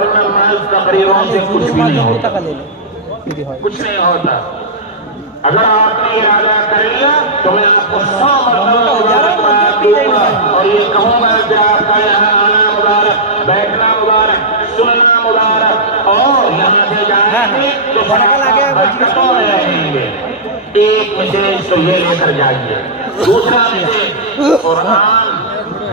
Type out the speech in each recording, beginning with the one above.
ورنہ محض تقریروں سے کچھ بھی نہیں ہوتا، کچھ نہیں ہوتا۔ اگر آپ نے ارادہ کر لیا تو میں آپ کو 100 مرتبہ مبارکباد دوں گا اور یہ کہوں گا کہ آپ کا یہاں آنا مبارک، بیٹھنا مبارک، سننا مبارک، اور یہاں سے جائیں گے تو برکتوں میں رہیں گے۔ ایک میسیج تو یہ لے کر جائیے۔ دوسرا میسیج قرآن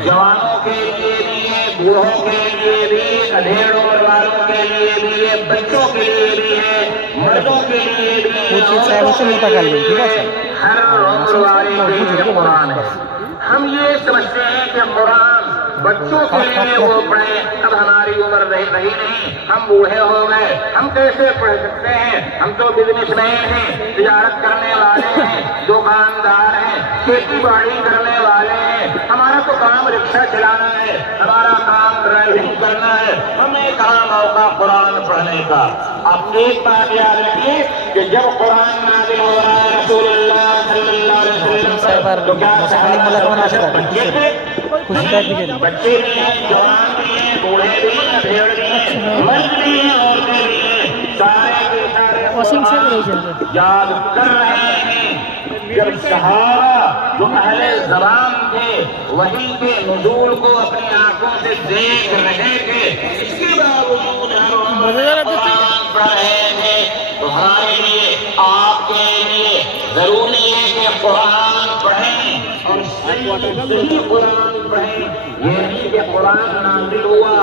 جوانوں کے لیے بھی ہے، بوڑھوں کے لیے بھی، ادھیڑ عمر والوں کے لیے بھی ہے، بچوں کے لیے بھی ہے، مردوں کے لیے بھی ہے، ہر عمر والے کے لیے قرآن ہے۔ ہم یہ سمجھتے ہیں کہ قرآن بچوں کے لیے وہ پڑھیں، اب ہماری عمر رہی نہیں، ہم بوڑھے ہو گئے، ہم کیسے پڑھ سکتے ہیں؟ ہم تو بزنس مین ہیں، تجارت کرنے والے ہیں، دکاندار ہیں، کھیتی باڑی کرنے والے ہیں، ہمارا تو کام رکشہ چلانا ہے، ہمارا کام ڈرائیونگ کرنا ہے، ہمیں کہاں موقع قرآن پڑھنے کا؟ اب ایک بات یاد رکھیے کہ جب قرآن نازل ہو رہا ہے رسول اللہ صلی اللہ علیہ وسلم پر، تو کیا بچے تھے؟ بچے بھی ہیں، جوان بھی ہیں، بوڑھے بھی ہیں، بھیڑ بھی ہیں، مرد بھی ہیں، عورتیں بھی ہیں، سارے کے سارے یاد کر رہے ہیں۔ جب صحابہ جو اہل زبان تھے وحی کے نزول کو اپنی آنکھوں سے دیکھ رہے تھے، اس کے باوجود ہم قرآن پڑھ رہے تھے، تو ہمارے لیے، آپ کے لیے ضروری ہے کہ قرآن پڑھیں اور صحیح قرآن پڑھیں۔ یہ نہیں کہ قرآن نازل ہوا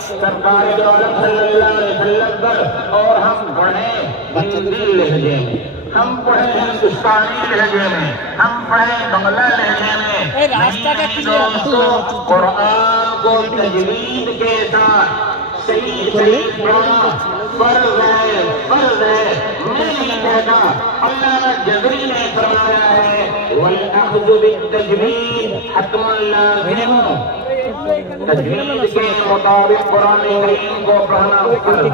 سرکار دو عالم صلی اللہ علیہ وسلم پر اور ہم پڑھیں ہندی لہجے میں، ہم پڑھیں ہندوستانی لہجے میں، ہم پڑھیں بنگلہ لہجے میں۔ دوستو، قرآن کو تجوید کے ساتھ صحیح پڑھنا فرض ہے، فرض ہے۔ میں نہیں کہتا، علامہ جزری نے فرمایا ہے وَالْأَخْذُ بِالتَّجْوِيدِ حَتْمًا لَازِمٌ، تجوید کے مطابق قرآن کریم کو پڑھنا فرض۔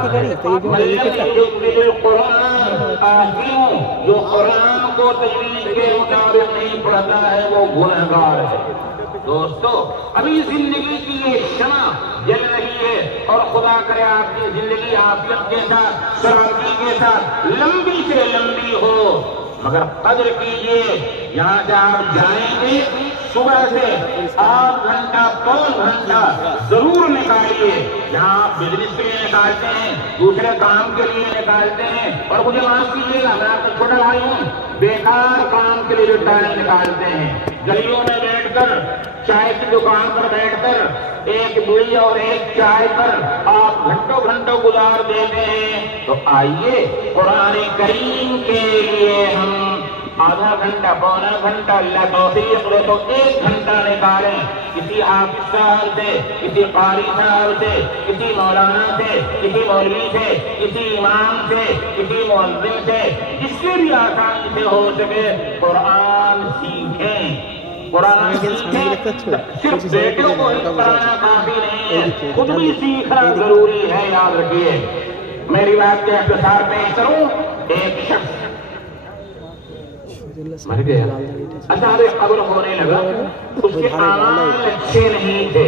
مَن لَّمْ يُجْوِدِ الْقُرْآنَ آثِمٌ، جو قرآن کو تجوید کے مطابق نہیں پڑھتا ہے وہ گنہگار ہے۔ دوستو، ابھی زندگی کی یہ شمع جل رہی ہے اور خدا کرے آپ کی زندگی عافیت کے ساتھ، سلامتی کے ساتھ لمبی سے لمبی ہو، مگر قدر کیجئے یہاں سے آپ جائیں گے صبح سے 8 گھنٹہ 5 گھنٹہ ضرور نکالیے۔ یہاں آپ بزنس کے لیے نکالتے ہیں، دوسرے کام کے لیے نکالتے ہیں، اور مجھے معاف کیجیے گا، میں آپ کا چھوٹا بھائی ہوں، بیکار کام کے لیے بھی ٹائم نکالتے ہیں۔ گلیوں میں بیٹھ کر، چائے کی دکان پر بیٹھ کر ایک بیڑی اور ایک چائے پر آپ گھنٹوں گھنٹوں گزار دیتے ہیں، تو آئیے قرآن کریم کے لیے ہم آدھا گھنٹہ پونا گھنٹہ اللہ توفیق دے تو 1 گھنٹہ نکالیں، کسی حافظ صاحب سے، کسی قاری صاحب سے، کسی مولانا سے، کسی مولوی سے، کسی امام سے، کسی مؤذن سے، جس سے بھی آسانی سے ہو سکے قرآن سیکھیں۔ قرآن سیکھیں، صرف بیٹوں کو ہی پڑھانا کافی نہیں ہے، خود بھی سیکھنا ضروری ہے، یاد رکھیے۔ میری بات کے اختصار پیش کروں، ایک شخص مر گیا، عذاب قبر ہونے لگا، اس کے اعمال اچھے نہیں تھے۔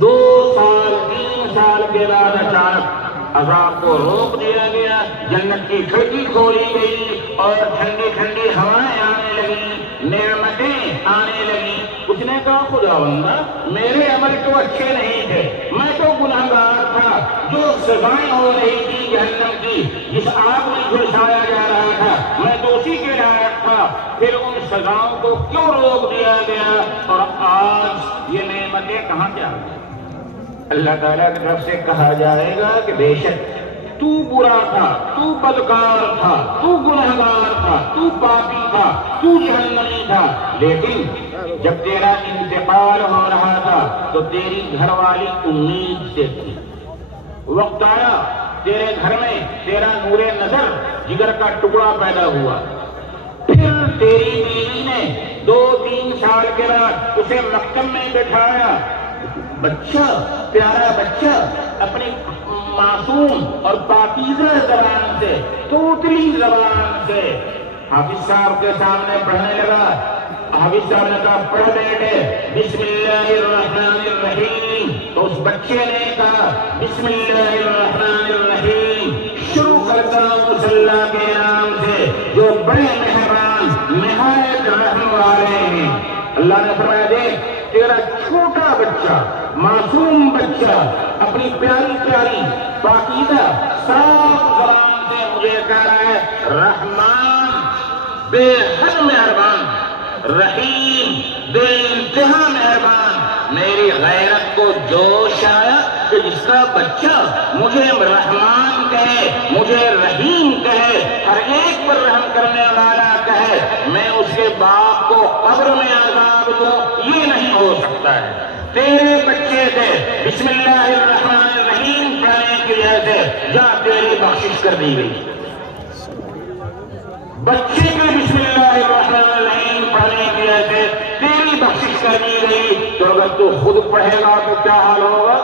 2 سال 3 سال کے بعد اچانک عذاب کو روک دیا گیا، جنت کی کھڑکی کھولی گئی اور ٹھنڈی ٹھنڈی ہوائیں آنے لگیں، نعمتیں آنے لگیں۔ اس نے کہا خدا بندہ، میرے عمل تو اچھے نہیں تھے، میں تو گنہگار تھا، جو سزائیں ہو رہی تھی جہنم کی، جس آگ میں جھلسایا جا رہا تھا، میں تو اسی کے لائق تھا، پھر ان سزاؤں کو کیوں روک دیا گیا اور آج یہ نعمتیں کہاں سے آ گئی؟ اللہ تعالیٰ کی طرف سے کہا جائے گا کہ بے شک تو برا تھا، تو بدکار تھا، تو گنہگار تھا، تو پاپی تھا، تو جہنمی تھا، لیکن جب تیرا انتقال ہو رہا تھا تو تیری گھر والی امید سے تھی۔ وقت آیا تیرے گھر میں تیرا نور نظر جگر کا ٹکڑا پیدا ہوا، پھر تیری بیوی نے 2-3 سال کے بعد اسے مکتب میں بٹھایا، بچہ، پیارا بچہ اپنی معصوم اور پاکیزہ زبان سے، توتلی زبان سے حافظ صاحب کے سامنے پڑھنے لگا۔ حافظ صاحب نے کہا پڑھ بیٹے، بسم اللہ الرحمن الرحیم تو اس بچے نے کہا بسم اللہ الرحمن الرحیم، شروع کرتا ہوں اس اللہ کے نام سے جو بڑے مہربان نہایت رحم والے ہیں۔ اللہ نے فرمایا دیکھ تیرا چھوٹا بچہ، معصوم بچہ اپنی پیاری پیاری پاکیزہ صاف زبان سے مجھے کہہ رہا ہے رحمان بے حد مہربان، رحیم بے انتہا مہربان۔ میری غیرت کو جوش آیا کہ جس کا بچہ مجھے رحمان کہے، مجھے رحیم کہے، ہر ایک پر رحم کرنے والا کہے، میں اس کے باپ کو قبر میں عذاب دوں، یہ نہیں ہو سکتا ہے۔ تیرے بچے سے بسم اللہ الرحمن الرحیم پڑھنے کی وجہ سے جا تیری بخشش کر دی گئی۔ بچے کے بسم اللہ الرحمن الرحیم پڑھنے کی وجہ سے تیری بخشش کر دی گئی، تو اگر تو خود پڑھے گا تو کیا حال ہوگا؟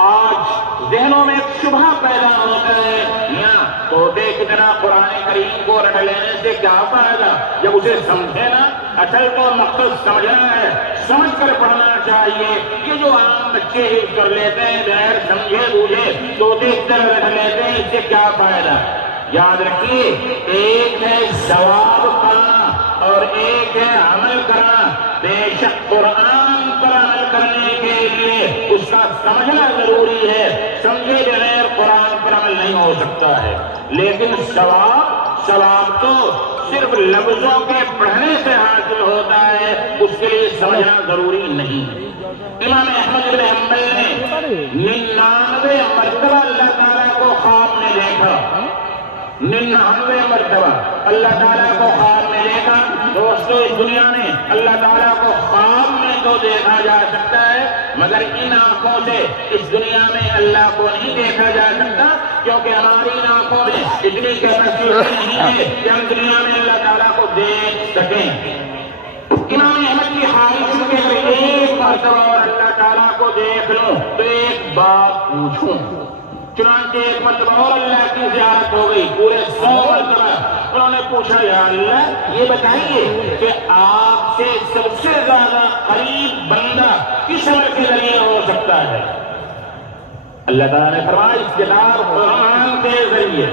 آج ذہنوں میں ایک شبہ پیدا ہوتا ہے یہاں تو دیکھ اتنا قرآن کریم کو رٹ لینے سے کیا فائدہ جب اسے سمجھے نا۔ اصل تو مقصد سمجھنا ہے، سمجھ کر پڑھنا چاہیے۔ یہ جو عام بچے حفظ کر لیتے ہیں بغیر سمجھے بوجھے تو دیکھ کر رٹ لیتے ہیں، اس سے کیا فائدہ؟ یاد رکھیے ایک ہے ثواب پانا اور ایک ہے عمل کرنا۔ بے شک قرآن پر عمل کرنے کے لیے اس کا سمجھنا ضروری ہے، سمجھے بغیر قرآن پر عمل نہیں ہو سکتا ہے۔ لیکن ثواب تو صرف لفظوں کے پڑھنے سے حاصل ہوتا ہے، اس کے لیے سمجھنا ضروری نہیں ہے۔ امام احمد بن حنبل نے 99 مرتبہ اللہ تعالیٰ کو خواب میں دیکھا، 99 مرتبہ اللہ تعالیٰ کو خواب میں دیکھا۔ دوستو اس دنیا میں اللہ تعالیٰ کو خواب میں تو دیکھا جا سکتا ہے، مگر ان آنکھوں سے اس دنیا میں اللہ کو نہیں دیکھا جا سکتا، کیونکہ ہماری ان آنکھوں میں اتنی کیپیسٹی نہیں ہے کہ ہم دنیا میں اللہ تعالیٰ کو دیکھ سکیں۔ امام احمد کی خواہش کے اگر ایک مرتبہ اور اللہ تعالیٰ کو دیکھ لوں تو ایک بات پوچھوں۔ چنانچہ ایک مرتبہ اور اللہ کی زیارت ہو گئی، پورے 100 مرتبہ۔ انہوں نے پوچھا یا اللہ یہ بتائیے کہ آپ سے سب سے زیادہ قریب بندہ کس عمل کے ذریعے ہو سکتا ہے؟ اللہ تعالیٰ نے فرمایا اس کتاب قرآن کے ذریعے۔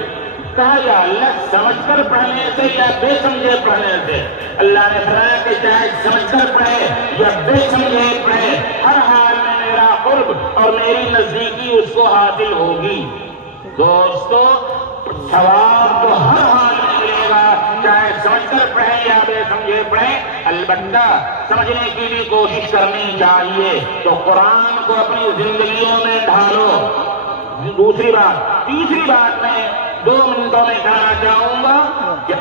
کہا یا اللہ سمجھ کر پڑھنے سے یا بے سمجھے پڑھنے سے؟ اللہ نے فرمایا کہ چاہے سمجھ کر پڑھے یا بے سمجھے پڑھے، ہر حال میں میرا قرب اور میری نزدیکی اس کو حاصل ہوگی۔ دوستو ثواب تو ہر حال میں ملے گا، چاہے سمجھ کر پڑھے یا بے سمجھے پڑھے، البتہ سمجھنے کی بھی کوشش کرنی چاہیے۔ تو قرآن کو اپنی زندگیوں میں ڈھالو۔ دوسری بات، تیسری بات میں 2 منٹوں میں کہنا چاہوں گا کہ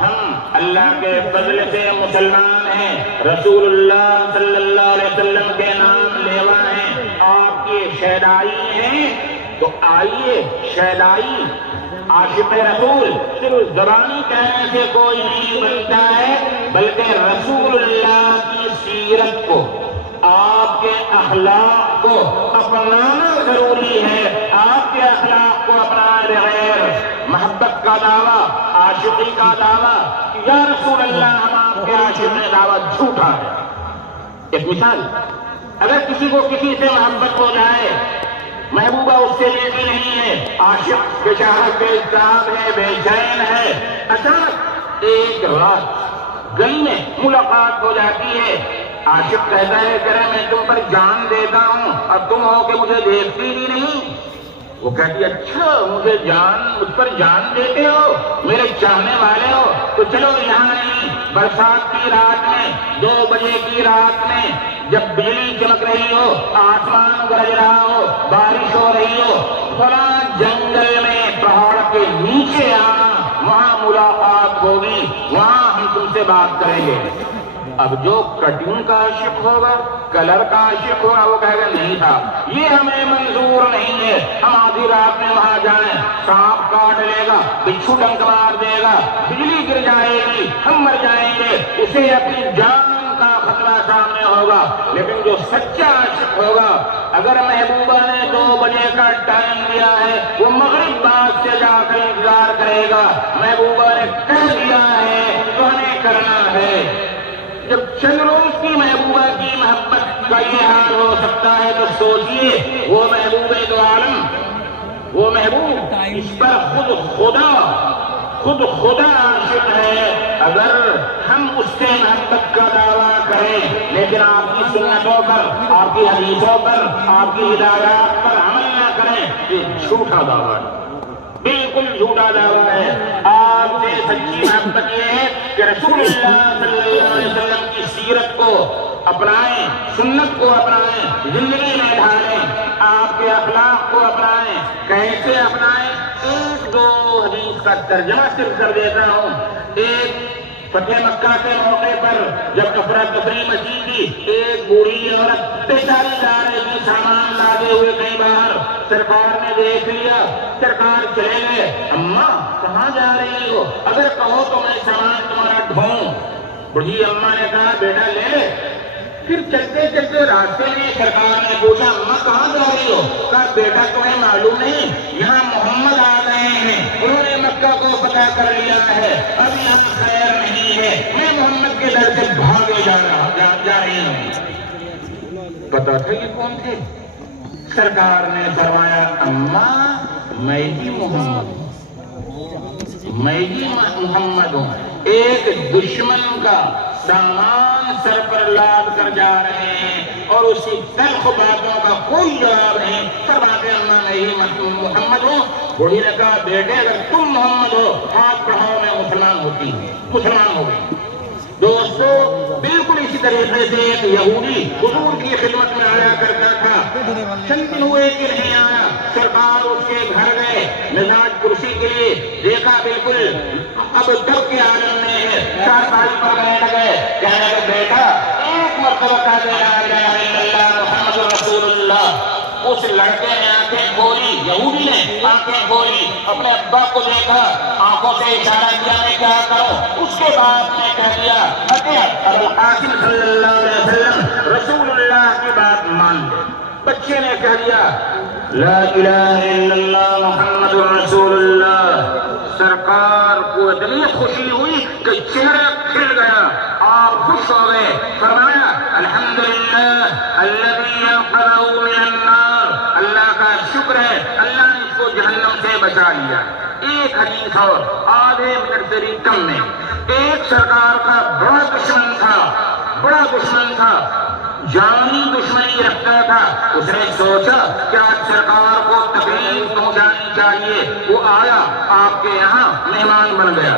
ہم اللہ کے فضل سے مسلمان ہیں، رسول اللہ صلی اللہ علیہ وسلم کے نام لیوا ہیں، آپ کی شیدائی ہیں، تو آئیے شیدائی عاشق رسول صرف زبانی کہنے سے کوئی نہیں بنتا ہے، بلکہ رسول اللہ کی سیرت کو، آپ کے اخلاق کو اپنانا ضروری ہے۔ آپ کے اخلاق کو اپنانے بغیر محبت کا دعویٰ، عاشقی کا دعویٰ یا رسول اللہ ہم آپ کے عاشق میں دعویٰ جھوٹا ہے۔ ایک مثال، اگر کسی کو کسی سے محبت ہو جائے، محبوبہ اس سے لیتی نہیں ہے، عاشق بے چاہت بے اضطراب ہے، بے چین ہے، اچانک ایک رات گلی میں ملاقات ہو جاتی ہے، عاشق کہتا ہے کہ میں تم پر جان دیتا ہوں اور تم ہو کہ مجھے دیکھتی بھی نہیں۔ وہ کہتی اچھا مجھ پر جان دیتے ہو، میرے چاہنے والے ہو، تو چلو یہاں نہیں، برسات کی رات میں 2 بجے کی رات میں جب بجلی چمک رہی ہو، آسمان گرج رہا ہو، بارش ہو رہی ہو، فلاں جنگل میں پہاڑ کے نیچے آنا، وہاں ملاقات ہوگی، وہاں ہم تم سے بات کریں گے۔ اب جو کٹنگ کا عاشق ہوگا، کلر کا عاشق ہوگا، وہ کہے گا نہیں تھا، یہ ہمیں منظور نہیں ہے، ہم آدھی رات میں وہاں جائیں، سانپ کاٹ لے گا، بچھو ڈنک مار دے گا، بجلی گر جائے گی، ہم مر جائیں گے، اسے اپنی جان کا خطرہ سامنے ہوگا۔ لیکن جو سچا عاشق ہوگا، اگر محبوبہ نے 2 بجے کا ٹائم دیا ہے، وہ مغرب بعد سے جا کر انتظار کرے گا، محبوبہ نے کہہ دیا ہے تو ہمیں کرنا ہے۔ جب چند روز کی محبوبہ کی محبت کا یہ حال ہو سکتا ہے تو سوچئے وہ محبوب دو عالم، وہ محبوب اس پر خود خدا عاشق ہے، اگر ہم اس سے محبت کا دعویٰ کریں لیکن آپ کی سنتوں پر، آپ کی حدیثوں پر، آپ کی ہدایات پر عمل نہ کریں، یہ جھوٹا دعویٰ ہے، بالکل جھوٹا دعویٰ ہے۔ آپ سے سچی محبت یہ ہے کہ رسول اللہ صلی اللہ علیہ وسلم کی سیرت کو اپنائیں، سنت کو اپنائیں، زندگی میں ڈھالیں، آپ کے اخلاق کو اپنائیں۔ کیسے اپنائیں؟ ایک دو حدیث کا ترجمہ صرف کر دیتا ہوں۔ ایک فتح مکہ کے موقع پر جب افراتفری مچی تھی، ایک بوڑھی عورت پیچھائی جا رہی تھی سامان لادے ہوئے کہیں باہر، سرکار نے دیکھ لیا، سرکار چلے گئے، اماں کہاں جا رہی ہو؟ اگر کہو تو میں سامان تمہارا ڈھوؤں۔ بڑھی اماں نے کہا بیٹا لے لے۔ پھر چلتے چلتے راستے میں سرکار نے پوچھا اماں کہاں جا رہی ہو؟ کہا بیٹا تمہیں معلوم نہیں یہاں محمد آ گئے ہیں، انہوں نے مکہ کو فتح کر لیا ہے، اب یہاں خیر نہیں ہے، میں محمد کے در سے بھاگے جا رہی ہوں۔ پتا تھا یہ کون تھے؟ سرکار نے فرمایا اماں میں ہی محمد ہوں، میں ہی محمد ہوں، ایک دشمن کا سامان سر پر لاد کر جا رہے ہیں اور اسی تلخ باتوں کا کوئی جواب نہیں، فرماتے اماں میں ہی محمد ہوں۔ بوڑھی نے کہا بیٹے اگر تم محمد ہو ہاتھ بڑھاؤ، میں مسلمان ہوتی ہوں، مسلمان ہو گئی۔ دوستو بالکل اسی طریقے سے ایک یہودی حضور کی خدمت میں آیا کرتا تھا، چند دن ہوئے کہ نہیں آیا، سرکار اس کے گھر گئے مزاج کرسی کے لیے، دیکھا بالکل اب ڈب کے عالم میں ہے، چارپائی پر بیٹھ گئے، کہنے لگے بیٹا ایک مرتبہ کہہ دے لا الہ الا اللہ محمد رسول اللہ۔ اس لڑکے نے آنکھیں کھولی، یہودی نے آنکھیں کھولی، اپنے ابا کو دیکھا، آنکھوں سے اشارہ کیا میں کیا کروں، اس کے بعد نے کہہ دیا ابو قاسم صلی اللہ علیہ وسلم رسول اللہ کی بات مان لے۔ بچے نے کہہ دیا لا الہ الا اللہ محمد رسول اللہ۔ سرکار کو اتنی خوشی ہوئی کہ چہرہ کھل گیا، آپ خوش ہو گئے، فرمایا الحمدللہ الذی انقذہ من النار، اللہ کا شکر ہے اللہ نے اس کو جہنم سے بچا لیا۔ ایک حدیث اور آدھے منٹ سے بھی کم میں، ایک سرکار کا بڑا دشمن تھا، جانی دشمنی رکھتا تھا، اس نے سوچا کہ آج سرکار کو تکلیف پہنچانی چاہیے، وہ آیا آپ کے یہاں مہمان بن گیا،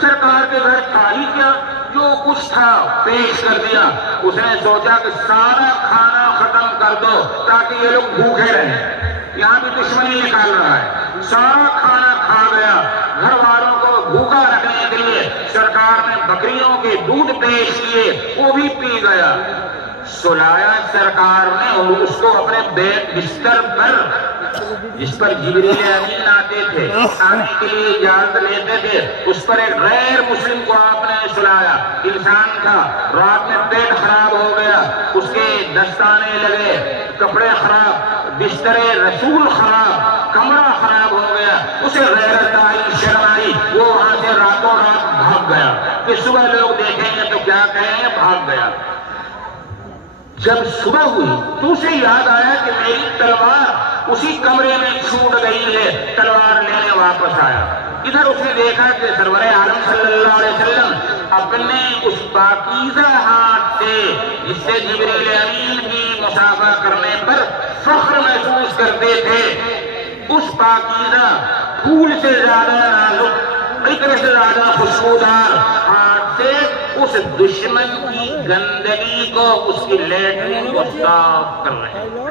سرکار کے گھر خالی کیا، جو کچھ تھا پیش کر دیا۔ اس نے سوچا کہ سارا کھانا ختم کر دو تاکہ یہ لوگ بھوکے رہیں، یہاں بھی دشمنی نکال رہا ہے، سارا کھانا کھا گیا۔ گھر والوں کو بھوکا رکھنے کے لیے سرکار نے بکریوں کے دودھ پیش کیے، وہ بھی پی گیا۔ سلایا سرکار نے اور اس کو اپنے بستر پر، جس پر جبریل امین آتے تھے، آنے کے لیے اجازت لیتے تھے، اس پر ایک غیر مسلم کو آپ نے سلایا، انسان تھا، رات میں پیٹ خراب ہو گیا، اس کے دستانے لگے، کپڑے خراب، بستر رسول خراب، کمرہ خراب ہو گیا، اسے غیرت آئی، شرم آئی، وہ وہاں سے راتوں رات بھاگ گیا کہ صبح لوگ دیکھیں گے تو کیا کہیں گے بھاگ گیا۔ جب صبح ہوئی تو اسے یاد آیا کہ میری تلوار اسی کمرے میں چھوٹ گئی ہے، تلوار لینے واپس آیا، ادھر اس نے دیکھا کہ سرور عالم صلی اللہ علیہ وسلم اپنے اس پاکیزہ ہاتھ سے جس سے جبریل امین کی مصافحہ کرنے پر فخر محسوس کرتے تھے، اس پاکیزہ پھول سے زیادہ نازک، عطر سے زیادہ خوشبودار ہاتھ سے اس دشمن کی گندگی کو، اس کی لیٹرین کو صاف کر رہے ہیں۔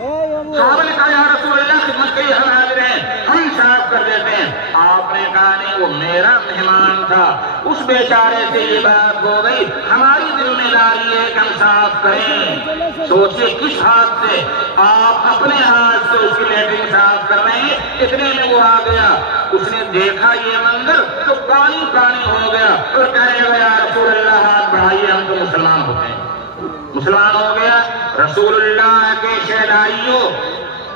صحابہ نے کہا یا رسول اللہ خدمت کے لیے ہم حاضر ہیں، ہم صاف کر دیتے ہیں۔ آپ نے کہا نہیں وہ میرا مہمان تھا، اس بیچارے سے یہ بات ہو گئی، ہماری ذمہ داری ہے کہ ہم صاف کریں۔ سوچئے کس ہاتھ سے؟ آپ اپنے ہاتھ سے اس کی لیٹرین صاف کر رہے ہیں۔ اتنے میں وہ آ گیا، اس نے دیکھا یہ منظر تو پانی پانی ہو گیا اور کہنے لگا یا رسول اللہ ہاتھ بڑھائیے، ہم تو مسلمان ہو گئے، مسلمان ہو گیا۔ رسول اللہ کے شہدائیوں،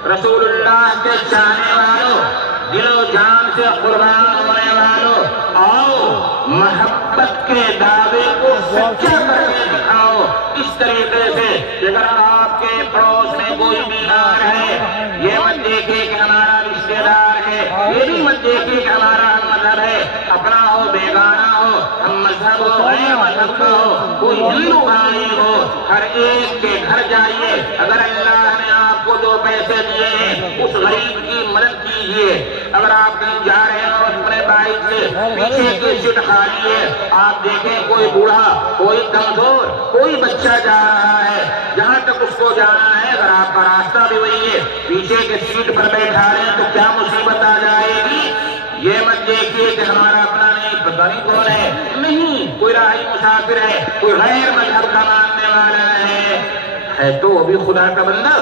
رسول اللہ کے چاہنے والوں، دل و جان سے قربان ہونے والوں، آؤ محبت کے دعوے کو سچا کر کے دکھاؤ اس طریقے سے کہ اگر آپ کے پڑوس میں کوئی بیمار ہے، یہ مت دیکھے کہ ہمارا رشتے دار ہے، یہ بھی مت دیکھے کہ ہمارا مذہب ہے، اپنا ہو بیگانہ ہو، ہم مذہب ہو غیر مذہب کا ہو، کوئی ہندو بھائی ہو، ہر ایک کے گھر جائیے، اگر اللہ نے آپ کو 2 پیسے دیے ہیں اس غریب کی مدد کیجیے۔ اگر آپ کہیں جا رہے ہو اپنے بائک سے، پیچھے کی سیٹ خالی ہے، آپ دیکھیں کوئی بوڑھا، کوئی کمزور، کوئی بچہ جا رہا ہے، جہاں تک اس کو جانا ہے، اگر آپ کا راستہ بھی وہی ہے، پیچھے کے سیٹ پر بیٹھا رہے ہیں تو کیا مصیبت آ جائے گی؟ یہ مت دیکھیے کہ ہمارا اپنا نہیں، پتہ نہیں کون ہے، نہیں، کوئی راہی مسافر ہے، کوئی غیر مذہب کا ماننے والا ہے تو وہ بھی خدا کا بندہ،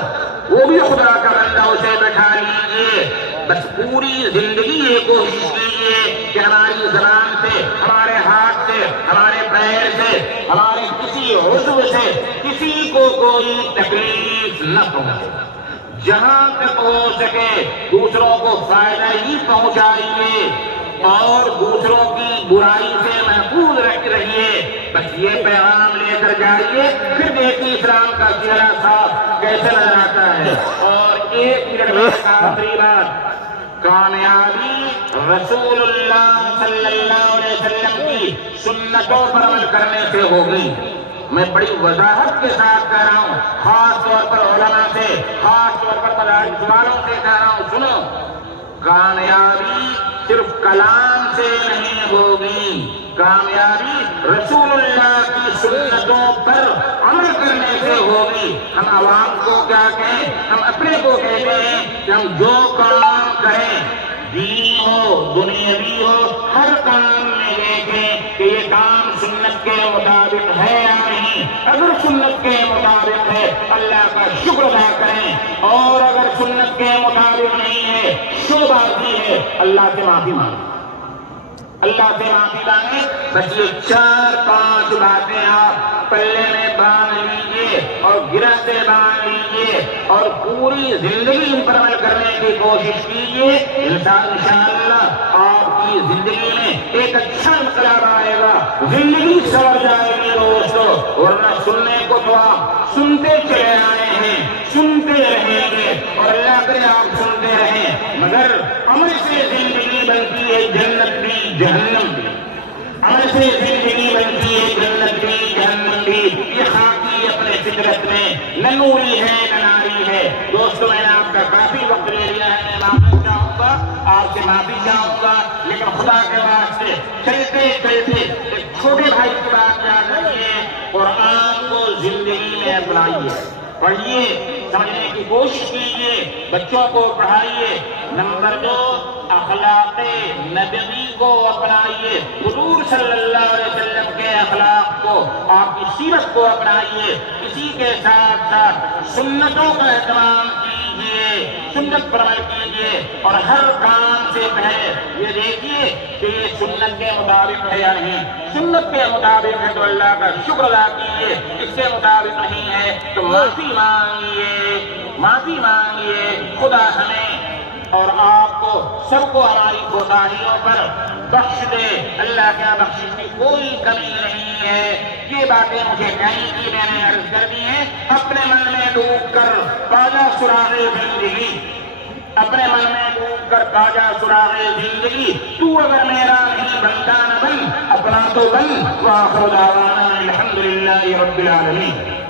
وہ بھی خدا کا بندہ، اسے بیٹھا لیجیے۔ بس پوری زندگی یہ کوشش کیجیے کہ ہماری زبان سے، ہمارے ہاتھ سے، ہمارے پیر سے، ہمارے کسی عضو سے کسی کو کوئی تکلیف نہ پہنچے۔ جہاں تک ہو سکے دوسروں کو فائدہ ہی پہنچائیے اور دوسروں کی برائی سے محفوظ رہیے، بس یہ پیغام لے کر جائیے، پھر دیکھیے اسلام کا چہرہ صاف کیسے نظر آتا ہے۔ اور ایک منٹ میں آخری بات، کامیابی رسول اللہ صلی اللہ علیہ وسلم کی سنتوں پر عمل کرنے سے ہوگی۔ میں بڑی وضاحت کے ساتھ کہہ رہا ہوں، خاص طور پر علماء سے، خاص طور پر مدارس والوں سے کہہ رہا ہوں، سنو، کامیابی صرف کلام سے نہیں ہوگی، کامیابی رسول اللہ کی سنتوں پر عمل کرنے سے ہوگی۔ ہم عوام کو کیا کہیں؟ ہم اپنے کو کہتے ہیں کہ ہم جو کام کریں، دینی ہو دنیاوی ہو، ہر کام میں دیکھیں کہ یہ کام سنت کے مطابق ہے یا نہیں۔ اگر سنت کے مطابق ہے اللہ کا شکر ادا کریں، اور اگر سنت کے مطابق نہیں ہے، شوبازی ہے، اللہ سے معافی مانگیں، اللہ سے معافی مانگیں۔ بس یہ 4-5 باتیں آپ پلے میں باندھ لیجیے اور گرہ سے باندھ لیجیے اور پوری زندگی ان پر عمل کرنے کی کوشش کیجیے، انشاءاللہ آپ کی زندگی میں ایک اچھا انقلاب آئے گا، زندگی سنور جائے گی دوستو۔ ورنہ سننے کو تو آپ سنتے چلے آئے ہیں، سنتے رہیں گے، اور اللہ کرے آپ سنتے رہیں، مگر عمل سے زندگی بنتی ہے جنت بھی جہنم بھی، عمل سے زندگی بنتی ہے جنت بھی جہنم بھی۔ یہ خاکی اپنے فطرت میں نہ نوری ہے نہ ناری ہے۔ دوستو میں نے آپ کا کافی وقت لے لیا ہے، میں معافی چاہوں گا، آپ سے معافی چاہوں گا، لیکن خدا کے واسطے چلتے چلتے ایک چھوٹے بھائی کی بات یاد رکھیے، قرآن کو زندگی میں اپنائیے، پڑھیے، سمجھنے کی کوشش کیجیے، بچوں کو پڑھائیے۔ نمبر 2، اخلاق نبوی کو اپنائیے، حضور صلی اللہ علیہ وسلم کے اخلاق کو، آپ کی سیرت کو اپنائیے۔ اسی کے ساتھ ساتھ سنتوں کا اہتمام کیجیے، سنت پر عمل کیجیے، اور ہر کام سے پہلے یہ دیکھیے کہ یہ سنت کے مطابق ہے یا نہیں۔ سنت کے مطابق ہے تو اللہ کا شکر ادا کیجیے، اس کے مطابق نہیں ہے تو معافی مانگیے، معافی مانگیے۔ خدا ہمیں اور آپ کو سب کو ہماری کوتاہیوں پر بخش دے، اللہ کے بخشش کی کوئی کمی نہیں ہے۔ یہ باتیں مجھے کہیں کی میں نے عرض کر دی ہیں، اپنے من میں ڈوب کر پاجا سراغ زندگی، اپنے من میں ڈوب کر پاجا سراغ زندگی، تو اگر میرا نہیں بنتا نہ بن، اپنا تو بن۔ وآخر دعوانا الحمدللہ رب العالمین۔